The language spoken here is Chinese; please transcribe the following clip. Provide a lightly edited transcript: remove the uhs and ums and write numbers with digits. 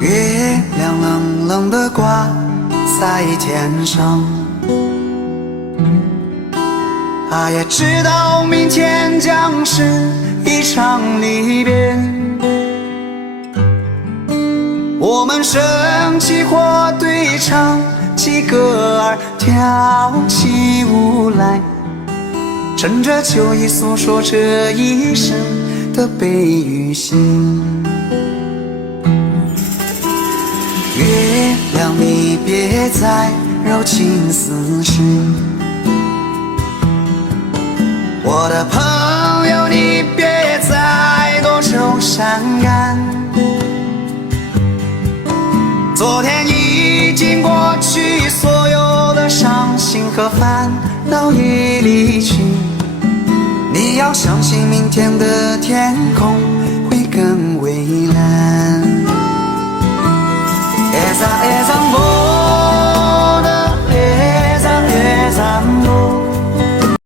月亮冷冷地挂在天上，他也知道明天将是一场离别。我们升起或对唱起歌儿，跳起舞来，趁着秋意诉说这一生的悲与喜。月亮，你别再柔情似水，我的朋友，你别再多愁善感。昨天已经过去，所有的伤心和烦恼已离去。你要相信明天的天空会更蔚蓝。Esa